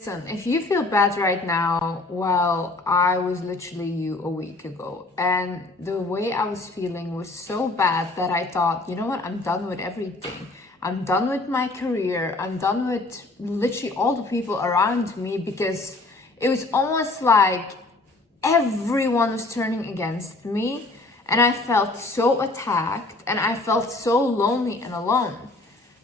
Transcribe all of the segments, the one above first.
Listen, if you feel bad right now, well, I was literally you a week ago. And the way I was feeling was so bad that I thought, you know what, I'm done with everything. I'm done with my career. I'm done with literally all the people around me because it was almost like everyone was turning against me. And I felt so attacked and I felt so lonely and alone.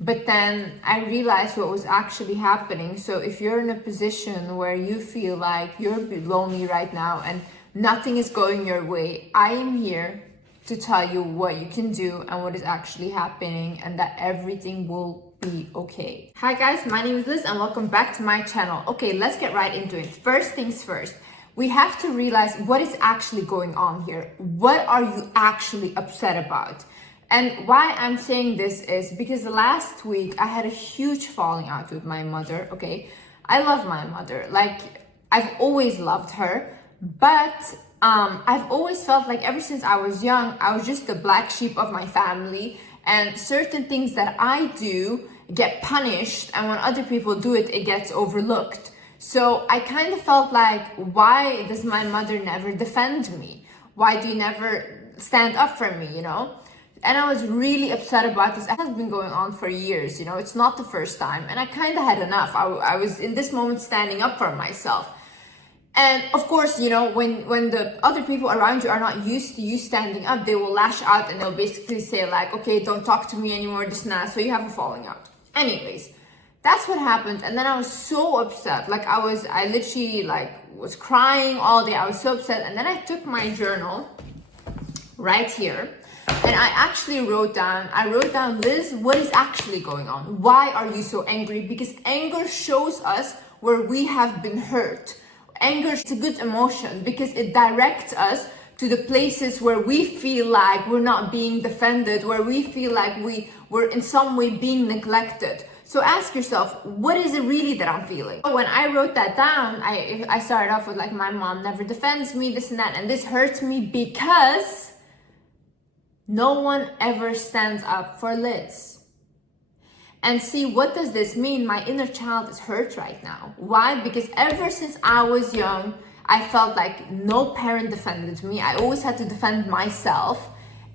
But then I realized what was actually happening. So if you're in a position where you feel like you're lonely right now and nothing is going your way, I am here to tell you what you can do and what is actually happening and that everything will be okay. Hi guys, my name is Liz and welcome back to my channel. Okay, let's get right into it. First things first, we have to realize what is actually going on here. What are you actually upset about? And why I'm saying this is because last week I had a huge falling out with my mother, okay? I love my mother, like I've always loved her, but I've always felt like ever since I was young, I was just the black sheep of my family, and certain things that I do get punished, and when other people do it, it gets overlooked. So I kind of felt like, why does my mother never defend me? Why do you never stand up for me, you know? And I was really upset about this. It has been going on for years, you know, it's not the first time. And I kind of had enough. I was in this moment standing up for myself. And of course, you know, when the other people around you are not used to you standing up, they will lash out and they'll basically say like, okay, don't talk to me anymore, this and that. So you have a falling out. Anyways, that's what happened. And then I was so upset. Like I literally like was crying all day. I was so upset. And then I took my journal right here. And I wrote down, Liz, what is actually going on? Why are you so angry? Because anger shows us where we have been hurt. Anger is a good emotion because it directs us to the places where we feel like we're not being defended, where we feel like we're in some way being neglected. So ask yourself, what is it really that I'm feeling? When I wrote that down, I started off with like, my mom never defends me, this and that, and this hurts me because no one ever stands up for Liz. And see, what does this mean? My inner child is hurt right now. Why? Because ever since I was young, I felt like no parent defended me. I always had to defend myself.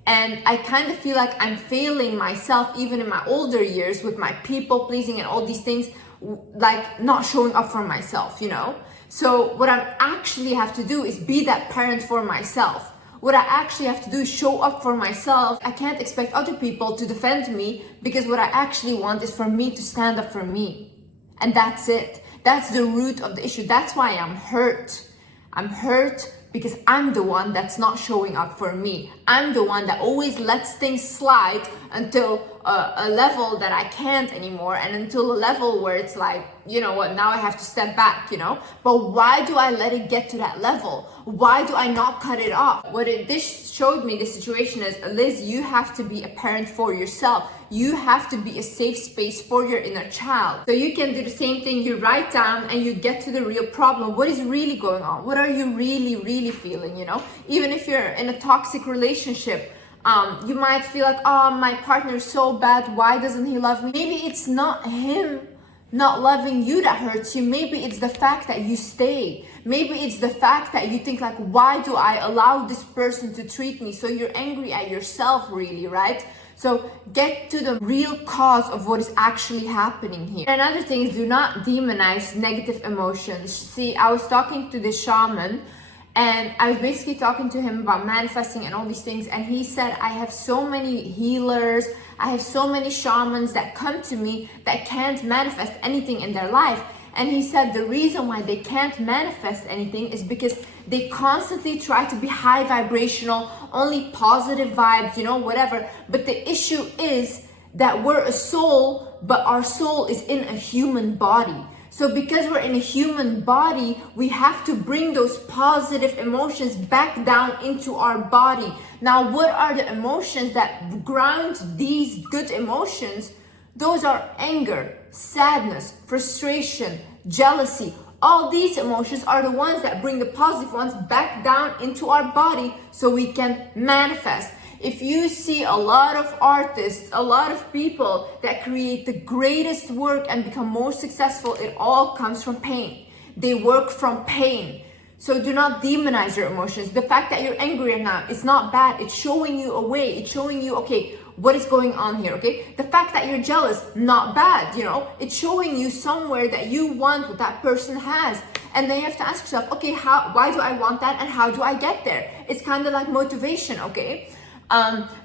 And I kind of feel like I'm failing myself even in my older years with my people pleasing and all these things, like not showing up for myself, you know? So what I actually have to do is be that parent for myself. What I actually have to do is show up for myself. I can't expect other people to defend me because what I actually want is for me to stand up for me. And that's it. That's the root of the issue. That's why I'm hurt. I'm hurt because I'm the one that's not showing up for me. I'm the one that always lets things slide until a level that I can't anymore, and until a level where it's like, you know what, now I have to step back, you know? But why do I let it get to that level? Why do I not cut it off? This showed me, the situation is, Liz, you have to be a parent for yourself. You have to be a safe space for your inner child. So you can do the same thing. You write down and you get to the real problem. What is really going on? What are you really, really feeling, you know? Even if you're in a toxic relationship, you might feel like, oh, my partner is so bad. Why doesn't he love me? Maybe it's not him not loving you that hurts you. Maybe it's the fact that you stay. Maybe it's the fact that you think like, why do I allow this person to treat me? So you're angry at yourself, really, right? So get to the real cause of what is actually happening here. Another thing is, do not demonize negative emotions. See, I was talking to this shaman and I was basically talking to him about manifesting and all these things. And he said, I have so many healers, I have so many shamans that come to me that can't manifest anything in their life. And he said the reason why they can't manifest anything is because they constantly try to be high vibrational, only positive vibes, you know, whatever. But the issue is that we're a soul, but our soul is in a human body. So because we're in a human body, we have to bring those positive emotions back down into our body. Now, what are the emotions that ground these good emotions? Those are anger, sadness, frustration, jealousy. All these emotions are the ones that bring the positive ones back down into our body so we can manifest. If you see a lot of artists, a lot of people that create the greatest work and become more successful, it all comes from pain. They work from pain. So do not demonize your emotions. The fact that you're angry right now, it's not bad. It's showing you a way. It's showing you, okay, what is going on here, okay? The fact that you're jealous, not bad, you know? It's showing you somewhere that you want what that person has. And then you have to ask yourself, okay, why do I want that and how do I get there? It's kind of like motivation, okay?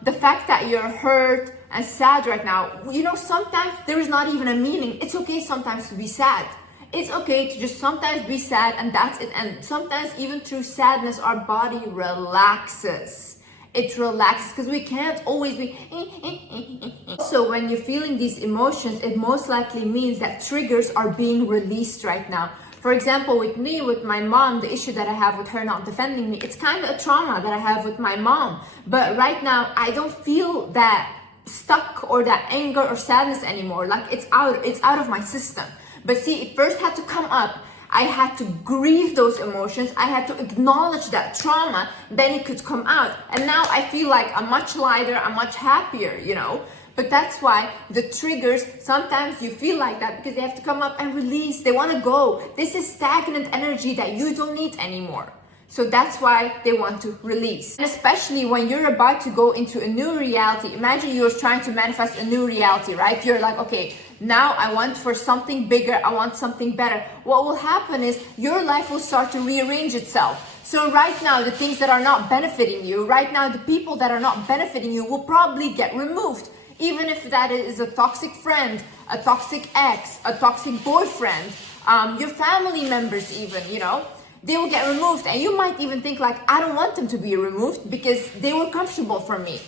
The fact that you're hurt and sad right now, you know, sometimes there is not even a meaning. It's okay sometimes to be sad. It's okay to just sometimes be sad and that's it. And sometimes even through sadness, our body relaxes. It relaxes because we can't always be. So when you're feeling these emotions, it most likely means that triggers are being released right now. For example, with me, with my mom, the issue that I have with her not defending me, it's kind of a trauma that I have with my mom. But right now, I don't feel that stuck or that anger or sadness anymore. Like it's out of my system. But see, it first had to come up. I had to grieve those emotions. I had to acknowledge that trauma. Then it could come out. And now I feel like I'm much lighter. I'm much happier, you know. But that's why the triggers, sometimes you feel like that because they have to come up and release. They want to go. This is stagnant energy that you don't need anymore. So that's why they want to release. And especially when you're about to go into a new reality. Imagine you're trying to manifest a new reality, right? You're like, okay, now I want for something bigger. I want something better. What will happen is your life will start to rearrange itself. So right now, the things that are not benefiting you, right now, the people that are not benefiting you will probably get removed. Even if that is a toxic friend, a toxic ex, a toxic boyfriend, your family members even, you know, they will get removed. And you might even think like, I don't want them to be removed because they were comfortable for me.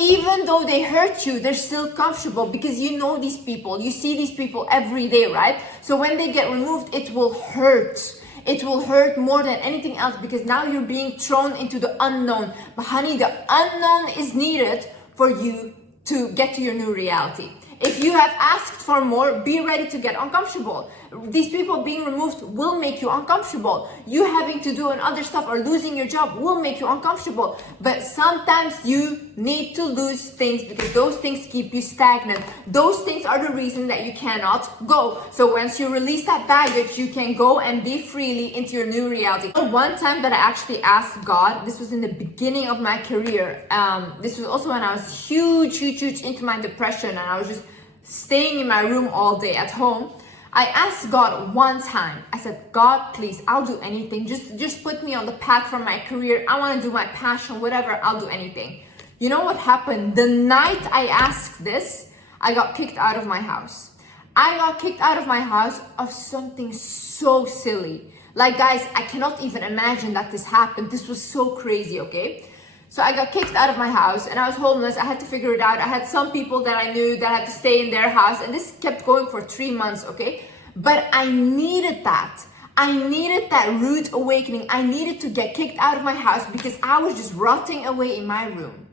Even though they hurt you, they're still comfortable because you know these people. You see these people every day, right? So when they get removed, it will hurt. It will hurt more than anything else because now you're being thrown into the unknown. But honey, the unknown is needed for you to get to your new reality. If you have asked for more, be ready to get uncomfortable. These people being removed will make you uncomfortable. You having to do other stuff or losing your job will make you uncomfortable. But sometimes you need to lose things because those things keep you stagnant. Those things are the reason that you cannot go. So once you release that baggage, you can go and be freely into your new reality. One time that I actually asked God, this was in the beginning of my career. This was also when I was huge into my depression and I was just staying in my room all day at home. I asked God one time, I said, God, please, I'll do anything. Just put me on the path for my career. I want to do my passion, whatever, I'll do anything. You know what happened? The night I asked this, I got kicked out of my house. I got kicked out of my house of something so silly. Like, guys, I cannot even imagine that this happened. This was so crazy, okay? So I got kicked out of my house and I was homeless. I had to figure it out. I had some people that I knew that had to stay in their house and this kept going for 3 months, okay? But I needed that. I needed that rude awakening. I needed to get kicked out of my house because I was just rotting away in my room.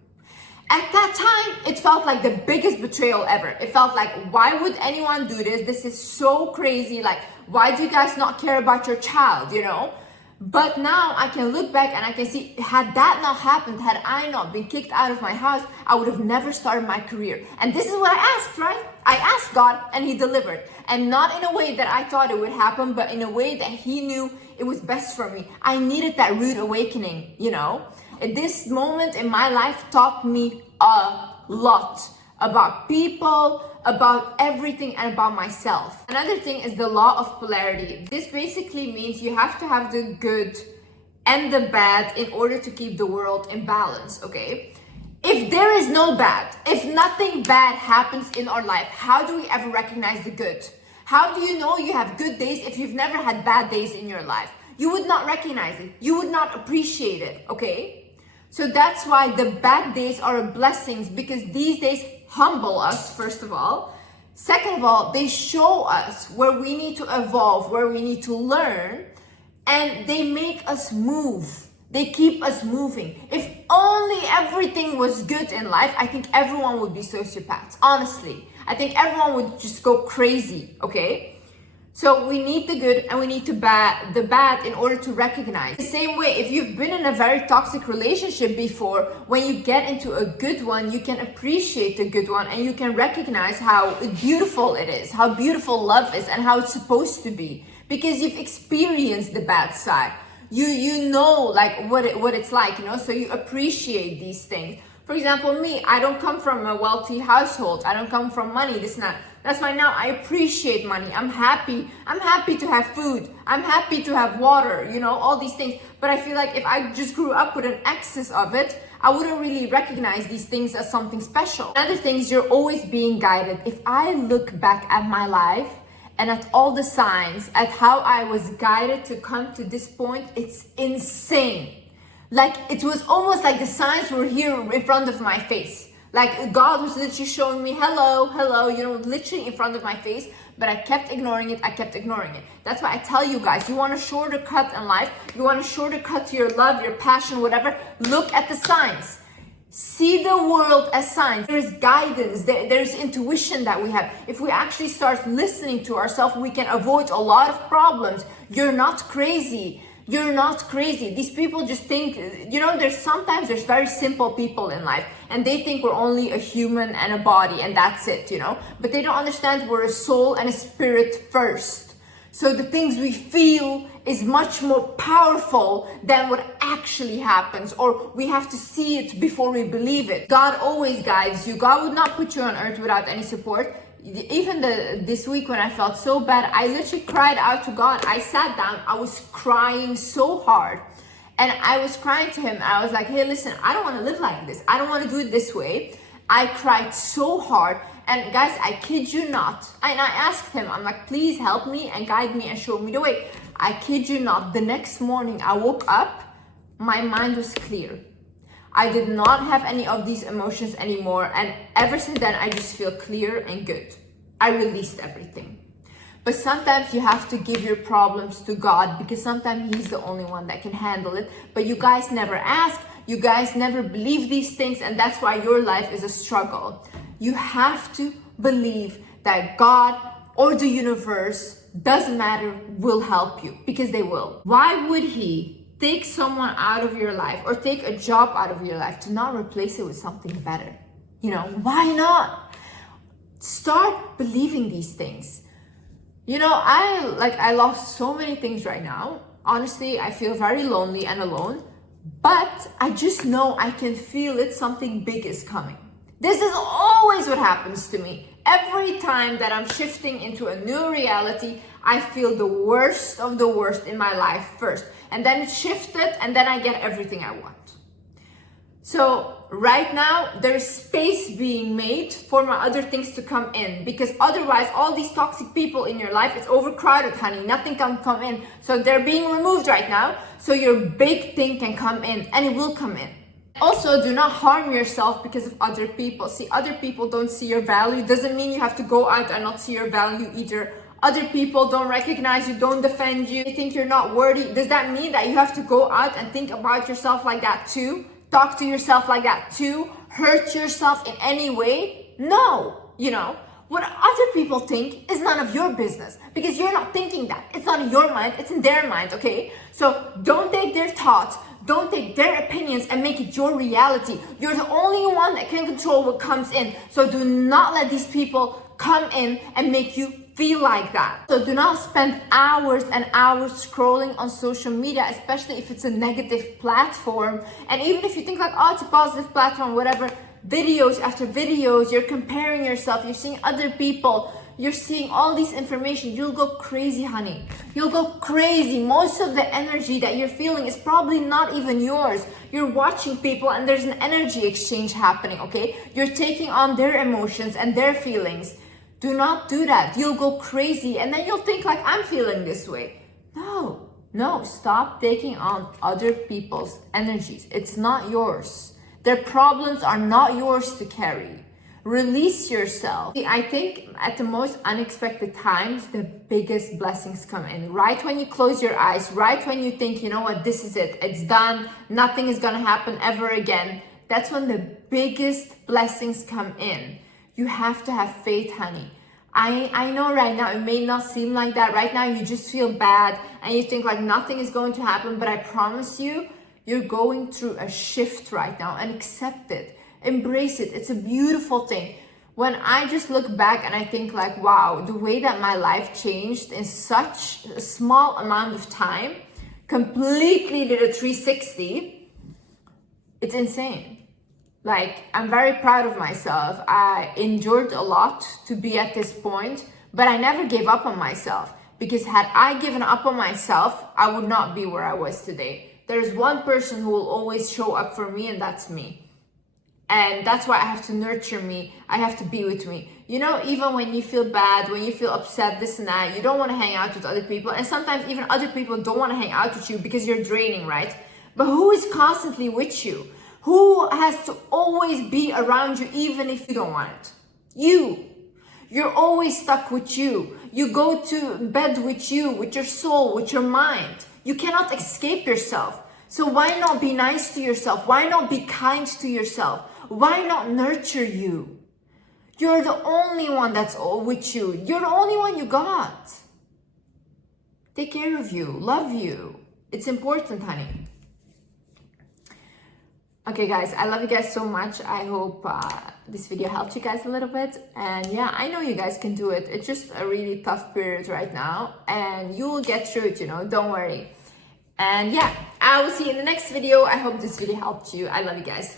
At that time, it felt like the biggest betrayal ever. It felt like, why would anyone do this? This is so crazy. Like, why do you guys not care about your child, you know? But now I can look back and I can see, had that not happened, had I not been kicked out of my house, I would have never started my career. And this is what I asked, right? I asked God and He delivered. And not in a way that I thought it would happen, but in a way that He knew it was best for me. I needed that rude awakening, you know? This moment in my life taught me a lot about people, about everything, and about myself. Another thing is the law of polarity. This basically means you have to have the good and the bad in order to keep the world in balance, okay? If there is no bad, if nothing bad happens in our life, how do we ever recognize the good? How do you know you have good days if you've never had bad days in your life? You would not recognize it. You would not appreciate it, okay? So that's why the bad days are blessings, because these days humble us, first of all. Second of all, they show us where we need to evolve, where we need to learn, and they make us move. They keep us moving. If only everything was good in life, I think everyone would be sociopaths, honestly. I think everyone would just go crazy, okay? So we need the good and we need the bad in order to recognize. The same way, if you've been in a very toxic relationship before, when you get into a good one, you can appreciate the good one and you can recognize how beautiful it is, how beautiful love is and how it's supposed to be, because you've experienced the bad side. You know like what it's like, you know, so you appreciate these things. For example, me, I don't come from a wealthy household. I don't come from money, this and that. That's why now I appreciate money. I'm happy to have food. I'm happy to have water, you know, all these things. But I feel like if I just grew up with an excess of it, I wouldn't really recognize these things as something special. Another thing is you're always being guided. If I look back at my life and at all the signs, at how I was guided to come to this point, it's insane. Like, it was almost like the signs were here in front of my face. Like, God was literally showing me, hello, you know, literally in front of my face. But I kept ignoring it. That's why I tell you guys, you want a shorter cut in life, you want a shorter cut to your love, your passion, whatever, look at the signs. See the world as signs. There's guidance, there's intuition that we have. If we actually start listening to ourselves, we can avoid a lot of problems. You're not crazy. These people just think, you know, there's very simple people in life and they think we're only a human and a body and that's it, you know, but they don't understand we're a soul and a spirit first. So the things we feel is much more powerful than what actually happens, or we have to see it before we believe it. God always guides you. God would not put you on earth without any support. Even this week when I felt so bad, I literally cried out to God. I sat down, I was crying so hard, and I was crying to him. I was like, hey, listen, I don't want to live like this. I don't want to do it this way. I cried so hard, and guys, I kid you not, and I asked him, I'm like, please help me and guide me and show me the way. I kid you not, the next morning I woke up, my mind was clear. I did not have any of these emotions anymore, and ever since then I just feel clear and good. I released everything. But sometimes you have to give your problems to God, because sometimes he's the only one that can handle it. But you guys never ask, you guys never believe these things, and that's why your life is a struggle. You have to believe that God or the universe, doesn't matter, will help you, because they will. Why would he take someone out of your life or take a job out of your life to not replace it with something better? You know, why not? Start believing these things. You know, I lost so many things right now. Honestly, I feel very lonely and alone, but I just know I can feel it. Something big is coming. This is always what happens to me. Every time that I'm shifting into a new reality, I feel the worst of the worst in my life first. And then it shifted, and then I get everything I want. So right now, there's space being made for my other things to come in. Because otherwise, all these toxic people in your life, it's overcrowded, honey. Nothing can come in. So they're being removed right now. So your big thing can come in, and it will come in. Also, do not harm yourself because of other people. See, other people don't see your value. Doesn't mean you have to go out and not see your value either. Other people don't recognize you, don't defend you. They think you're not worthy. Does that mean that you have to go out and think about yourself like that too? Talk to yourself like that too? Hurt yourself in any way? No, you know. What other people think is none of your business, because you're not thinking that. It's not in your mind, it's in their mind, okay? So don't take their thoughts, don't take their opinions and make it your reality. You're the only one that can control what comes in. So do not let these people come in and make you feel like that. So do not spend hours and hours scrolling on social media, especially if it's a negative platform. And even if you think like, oh, it's a positive platform, whatever, videos after videos, you're comparing yourself, you're seeing other people, you're seeing all these information, you'll go crazy, honey. You'll go crazy. Most of the energy that you're feeling is probably not even yours. You're watching people and there's an energy exchange happening, okay? You're taking on their emotions and their feelings. Do not do that. You'll go crazy and then you'll think like, I'm feeling this way. No, stop taking on other people's energies. It's not yours. Their problems are not yours to carry. Release yourself. See, I think at the most unexpected times, the biggest blessings come in. Right when you close your eyes, right when you think, you know what, this is it, it's done, nothing is gonna happen ever again. That's when the biggest blessings come in. You have to have faith, honey. I know right now it may not seem like that. Right now you just feel bad and you think like nothing is going to happen, but I promise you, you're going through a shift right now, and accept it. Embrace it. It's a beautiful thing. When I just look back and I think like, wow, the way that my life changed in such a small amount of time, completely did a 360, it's insane. Like, I'm very proud of myself. I endured a lot to be at this point, but I never gave up on myself, because had I given up on myself, I would not be where I was today. There's one person who will always show up for me, and that's me. And that's why I have to nurture me. I have to be with me. You know, even when you feel bad, when you feel upset, this and that, you don't want to hang out with other people. And sometimes even other people don't want to hang out with you because you're draining, right? But who is constantly with you? Who has to always be around you even if you don't want it? You. You're always stuck with you. You go to bed with you, with your soul, with your mind. You cannot escape yourself. So why not be nice to yourself? Why not be kind to yourself? Why not nurture you? You're the only one that's all with you. You're the only one you got. Take care of you. Love you. It's important, honey. Okay, guys, I love you guys so much. I hope this video helped you guys a little bit. And yeah, I know you guys can do it. It's just a really tough period right now. And you will get through it, you know. Don't worry. And yeah, I will see you in the next video. I hope this video helped you. I love you guys.